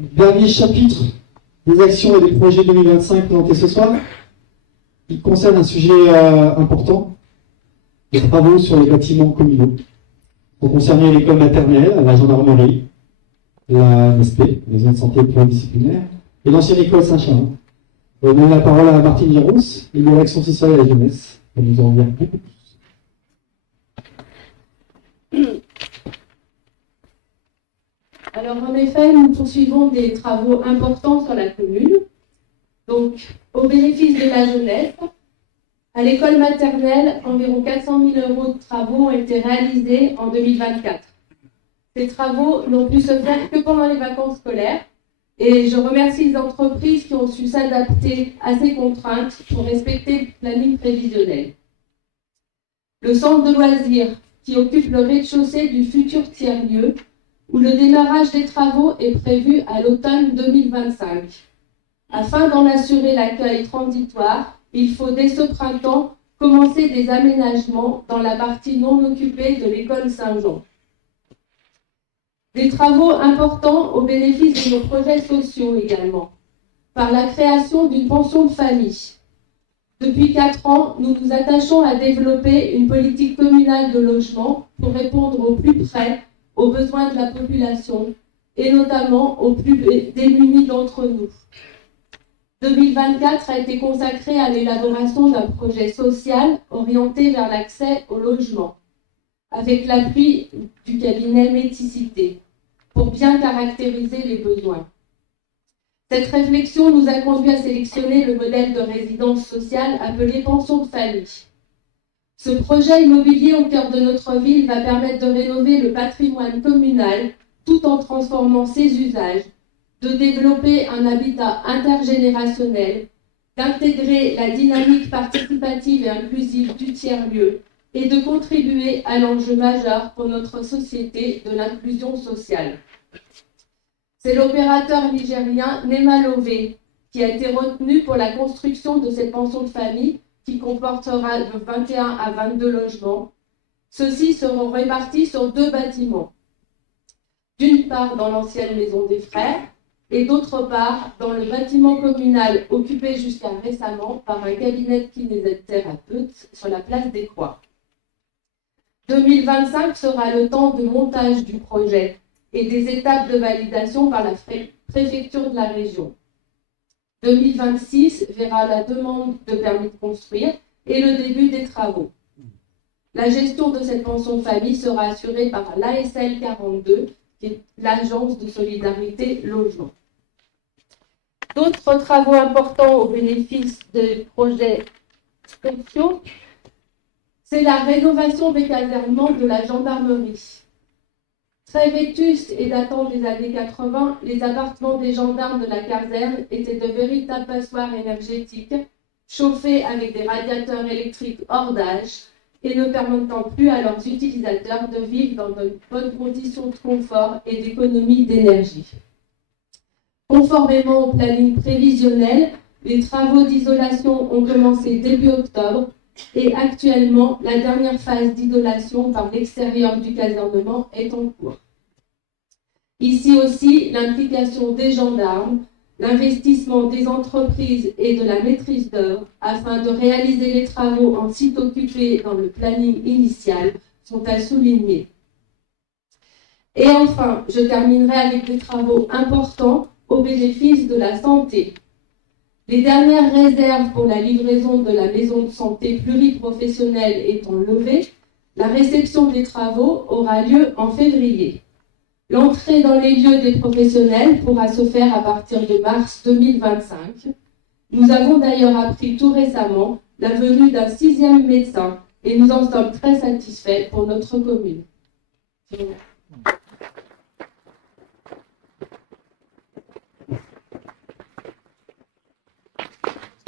Dernier chapitre des actions et des projets 2025 présentés ce soir. Il concerne un sujet important, les travaux sur les bâtiments communaux. Pour concerner l'école maternelle, la gendarmerie, la MSP, Maison de santé pluridisciplinaire, et l'ancienne école Saint-Charles. Je donne la parole à Martine Liros, et de l'Action sociale et la jeunesse. Elle nous en dire beaucoup plus. Alors en effet, nous poursuivons des travaux importants sur la commune. Donc, au bénéfice de la jeunesse, à l'école maternelle, environ 400 000 € de travaux ont été réalisés en 2024. Ces travaux n'ont pu se faire que pendant les vacances scolaires et je remercie les entreprises qui ont su s'adapter à ces contraintes pour respecter le planning prévisionnel. Le centre de loisirs, qui occupe le rez-de-chaussée du futur tiers-lieu, où le démarrage des travaux est prévu à l'automne 2025. Afin d'en assurer l'accueil transitoire, il faut dès ce printemps commencer des aménagements dans la partie non occupée de l'école Saint-Jean. Des travaux importants au bénéfice de nos projets sociaux également, par la création d'une pension de famille. Depuis 4 ans, nous nous attachons à développer une politique communale de logement pour répondre au plus près aux besoins de la population et notamment aux plus démunis d'entre nous. 2024 a été consacré à l'élaboration d'un projet social orienté vers l'accès au logement, avec l'appui du cabinet Méticité, pour bien caractériser les besoins. Cette réflexion nous a conduit à sélectionner le modèle de résidence sociale appelé pension de famille. Ce projet immobilier au cœur de notre ville va permettre de rénover le patrimoine communal tout en transformant ses usages, de développer un habitat intergénérationnel, d'intégrer la dynamique participative et inclusive du tiers-lieu et de contribuer à l'enjeu majeur pour notre société de l'inclusion sociale. C'est l'opérateur nigérien Nemalové qui a été retenu pour la construction de cette pension de famille qui comportera de 21 à 22 logements. Ceux-ci seront répartis sur 2 bâtiments. D'une part dans l'ancienne maison des frères et d'autre part dans le bâtiment communal occupé jusqu'à récemment par un cabinet de kinésithérapeute sur la place des Croix. 2025 sera le temps de montage du projet et des étapes de validation par la préfecture de la région. 2026 verra la demande de permis de construire et le début des travaux. La gestion de cette pension de famille sera assurée par l'ASL 42, qui est l'Agence de solidarité logement. D'autres travaux importants au bénéfice des projets sociaux, c'est la rénovation des casernements de la gendarmerie. Très vétustes et datant des années 80, les appartements des gendarmes de la caserne étaient de véritables passoires énergétiques, chauffés avec des radiateurs électriques hors d'âge et ne permettant plus à leurs utilisateurs de vivre dans de bonnes conditions de confort et d'économie d'énergie. Conformément au planning prévisionnel, les travaux d'isolation ont commencé début octobre et actuellement, la dernière phase d'isolation par l'extérieur du casernement est en cours. Ici aussi, l'implication des gendarmes, l'investissement des entreprises et de la maîtrise d'œuvre afin de réaliser les travaux en site occupé dans le planning initial sont à souligner. Et enfin, je terminerai avec des travaux importants au bénéfice de la santé. Les dernières réserves pour la livraison de la maison de santé pluriprofessionnelle étant levées, la réception des travaux aura lieu en février. L'entrée dans les lieux des professionnels pourra se faire à partir de mars 2025. Nous avons d'ailleurs appris tout récemment la venue d'un 6e médecin et nous en sommes très satisfaits pour notre commune.